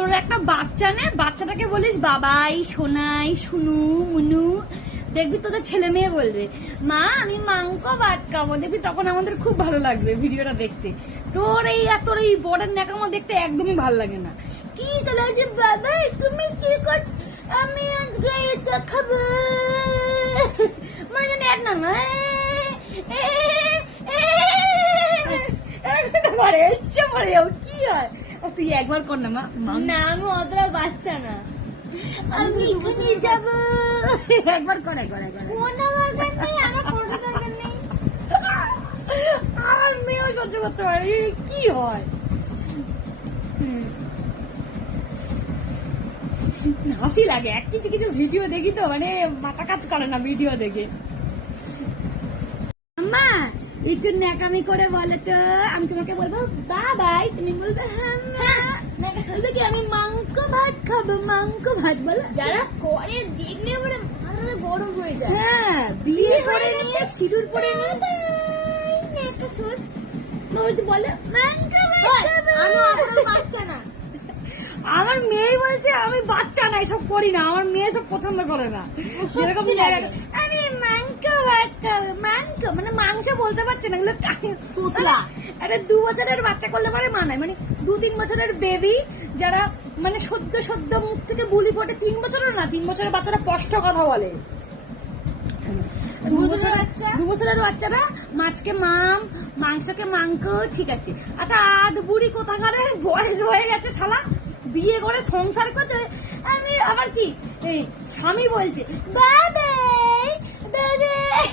তোর একটা বাচ্চা নে, বাচ্চাটাকে বলিস বাবাই, সোনাই, শুনু, মুনু, দেখবি তোদের ছেলে মেয়ে বলবে মা আমি মাংস ভাত খাবো, দেখবি তখন আমাদের খুব ভালো লাগবে ভিডিওটা দেখতে। তোর এই বড়ের ন্যাকামো দেখতে একদমই ভালো লাগে না। কি চলে আসে বাবা তুমি কি কর, আমি আজকে এটা খাবো মানে জানি এক না কি হয়, তুই একবার কর না মা। না আমি অতটা বাচ্চা না, আমি এখানে যাব, একবার কর একবার। কোনো দরকার নেই, আমার কোনো দরকার নেই। আর মেয়েও সহ্য করতে পারি, কি হয়। হাসি লাগে, কিছু কিছু ভিডিও দেখি তো মানে মাথা কাজ করে না ভিডিও দেখে। আম্মা একটু ন্যাকামি করে বলে তো, আমি তোমাকে বলবো বাবাই, তুমি বলবে হ্যাঁ বলবে কি আমি মাংস ভাত খাবো, মাংস ভাত বলো। যারা করে দেখলে মানে মাথাটা গরম হয়ে যায়। হ্যাঁ বিয়ে করে নিয়ে সিঁদুর পরে নিয়ে একটা শোষ বলে মাংস ভাত খাবো। আমি অতটা বাচ্চা না। আমার মেয়ে বলছে আমি বাচ্চা নাই সব করি না, আমার মেয়ে সব পছন্দ করে না। যেরকম আমি মাংস ভাত খাবো, মাংস মানে মাংস বলতে পারছে না, এগুলো পুতলা। একটা 2 বছরের বাচ্চা করলে পরে মানায়, মানে 2-3 বছরের বেবি যারা মানে সদ্য মুখ থেকে বুলি ফোটে, 3 বছরের না, 3 বছরের বাচ্চারা স্পষ্ট কথা বলে। 2 বছরের বাচ্চারা মাছকে মাম, মাংসকে মাংস, ঠিক আছে। একটা আধ বুড়ি কোথাকারের বয়স হয়ে গেছে শালা, বিয়ে করে সংসার করতে, আমি আবার কি এই স্বামী বলছে বাবাই বাবাই